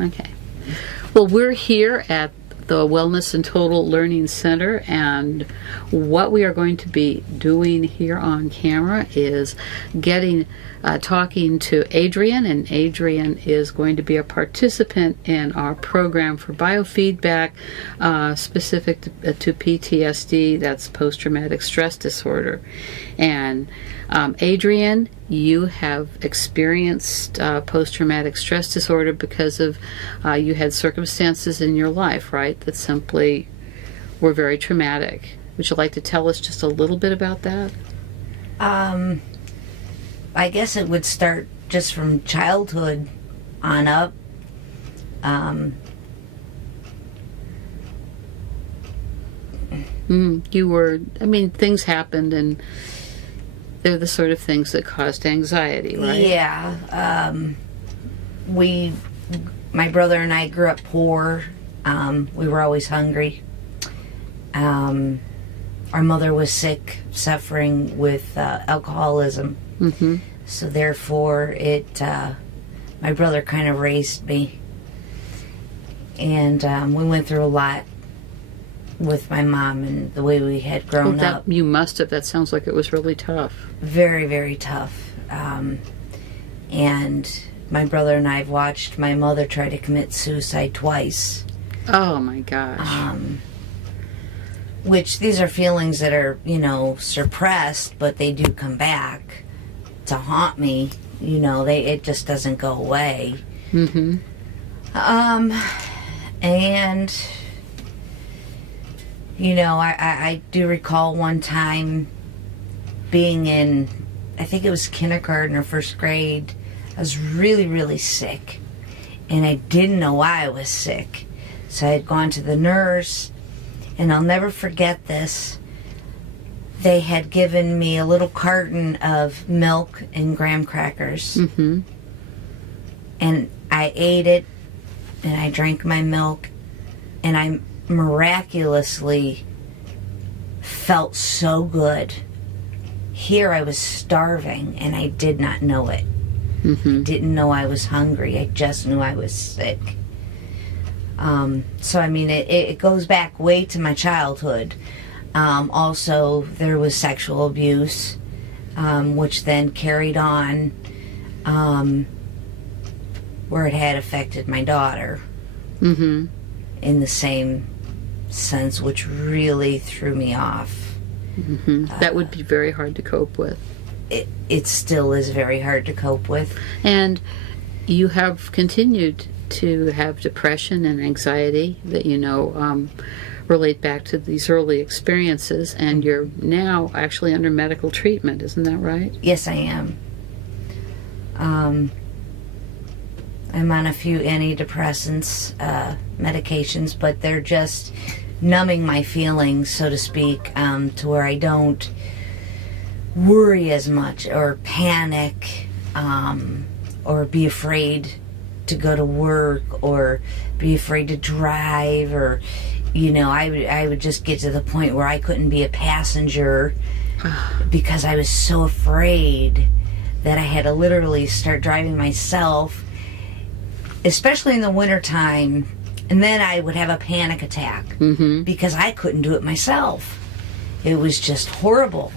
Okay. Well, we're here at the Wellness and Total Learning Center, and what we are going to be doing here on camera is talking to Adrienne, and Adrienne is going to be a participant in our program for biofeedback specific to PTSD, that's post-traumatic stress disorder. And Adrienne, you have experienced post-traumatic stress disorder because of you had circumstances in your life, right, that simply were very traumatic. Would you like to tell us just a little bit about that? I guess it would start just from childhood on up. Things happened, and they're the sort of things that caused anxiety, right? Yeah. My brother and I grew up poor. We were always hungry. Our mother was sick, suffering with alcoholism. Mm-hmm. So therefore, my brother kind of raised me. And we went through a lot with my mom and the way we had grown up. You must have. That sounds like it was really tough. Very, very tough. And my brother and I have watched my mother try to commit suicide twice. Oh, my gosh. Which these are feelings that are, suppressed, but they do come back to haunt me. It just doesn't go away. Mm-hmm. And, I do recall one time being in, I think it was kindergarten or first grade. I was really, really sick. And I didn't know why I was sick. So I had gone to the nurse, and I'll never forget this. They had given me a little carton of milk and graham crackers. Mm-hmm. And I ate it, and I drank my milk, and I miraculously felt so good. Here I was starving, and I did not know it. Mm-hmm. Didn't know I was hungry. I just knew I was sick. It goes back way to my childhood. Also, there was sexual abuse, which then carried on, where it had affected my daughter. Mm-hmm. In the same sense, which really threw me off. Mm-hmm. That would be very hard to cope with. It still is very hard to cope with. And you have continued to have depression and anxiety that relate back to these early experiences, and you're now actually under medical treatment, isn't that right? Yes, I am. I'm on a few antidepressants, medications, but they're just numbing my feelings, so to speak, to where I don't worry as much or panic or be afraid to go to work or be afraid to drive, or I would just get to the point where I couldn't be a passenger because I was so afraid that I had to literally start driving myself, especially in the wintertime, and then I would have a panic attack. Mm-hmm. Because I couldn't do it myself. It was just horrible,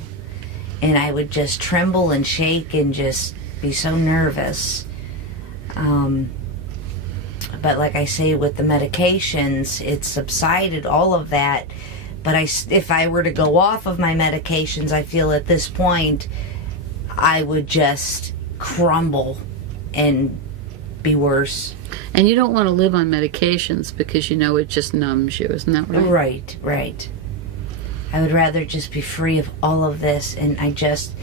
and I would just tremble and shake and just be so nervous. But like I say, with the medications, it subsided all of that. But if I were to go off of my medications, I feel at this point I would just crumble and be worse. And you don't want to live on medications because it just numbs you, isn't that right? Right. I would rather just be free of all of this, and I just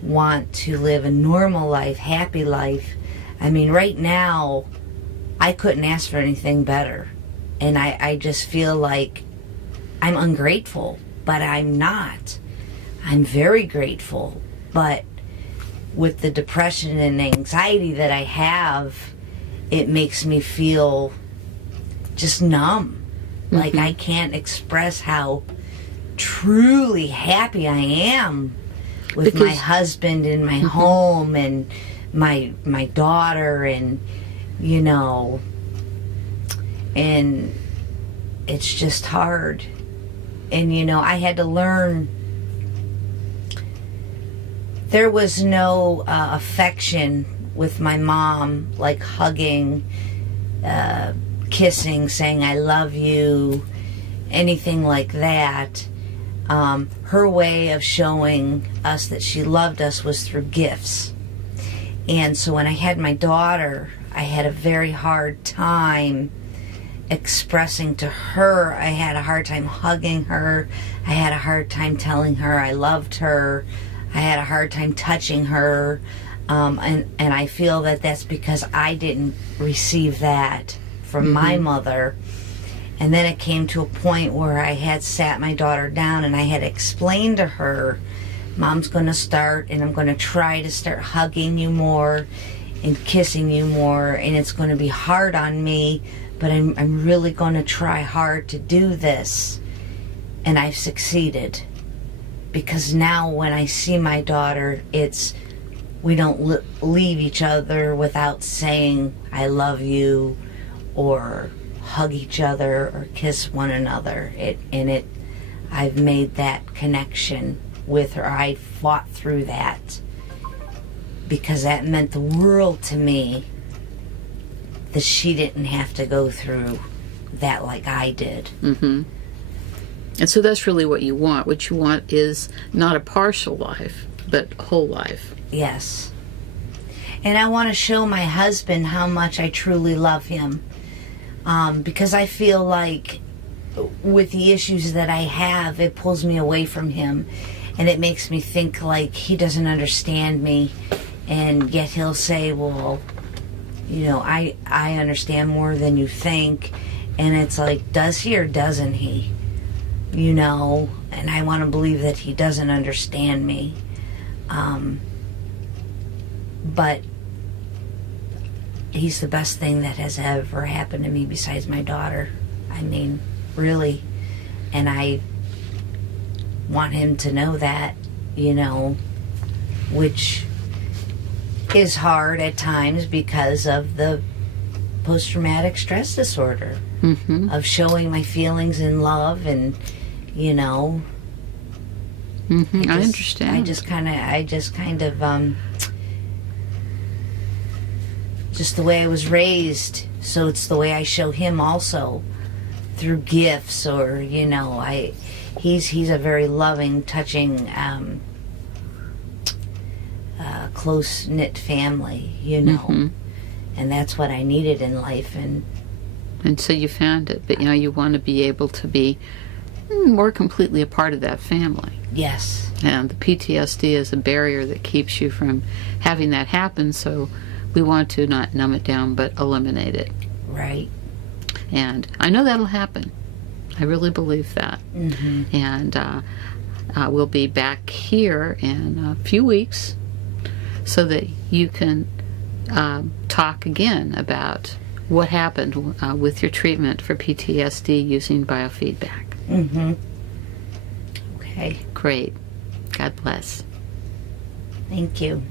want to live a normal life, happy life. I mean, right now, I couldn't ask for anything better. And I just feel like I'm ungrateful, but I'm not. I'm very grateful. But with the depression and anxiety that I have, it makes me feel just numb. Mm-hmm. Like I can't express how truly happy I am with my husband and my home and my daughter, and and it's just hard. And I had to learn there was no affection with my mom, like hugging, kissing, saying I love you, anything like that. Her way of showing us that she loved us was through gifts. And so when I had my daughter, I had a very hard time expressing to her. I had a hard time hugging her. I had a hard time telling her I loved her. I had a hard time touching her. And I feel that that's because I didn't receive that from my mother. And then it came to a point where I had sat my daughter down and I had explained to her, Mom's going to start, and I'm going to try to start hugging you more and kissing you more, and it's going to be hard on me, but I'm really going to try hard to do this. And I've succeeded. Because now when I see my daughter, we don't leave each other without saying I love you, or hug each other, or kiss one another. I've made that connection with her. I fought through that because that meant the world to me, that she didn't have to go through that like I did. Mm-hmm. And so that's really what you want. What you want is not a partial life, but whole life. Yes. And I want to show my husband how much I truly love him. Because I feel like with the issues that I have, it pulls me away from him. And it makes me think like he doesn't understand me. And yet he'll say, well, I understand more than you think. And it's like, does he or doesn't he? And I want to believe that he doesn't understand me. But he's the best thing that has ever happened to me besides my daughter. I mean, really. And I want him to know that, which is hard at times because of the post-traumatic stress disorder, of showing my feelings in love, and I understand. I just kind of just the way I was raised, so it's the way I show him also, through gifts, or he's a very loving, touching, close-knit family, and that's what I needed in life. And so you found it, but you want to be able to be more completely a part of that family. Yes. And the PTSD is a barrier that keeps you from having that happen, so we want to not numb it down, but eliminate it. Right. And I know that'll happen. I really believe that. And we'll be back here in a few weeks so that you can talk again about what happened with your treatment for PTSD using biofeedback. Okay. Great. God bless. Thank you.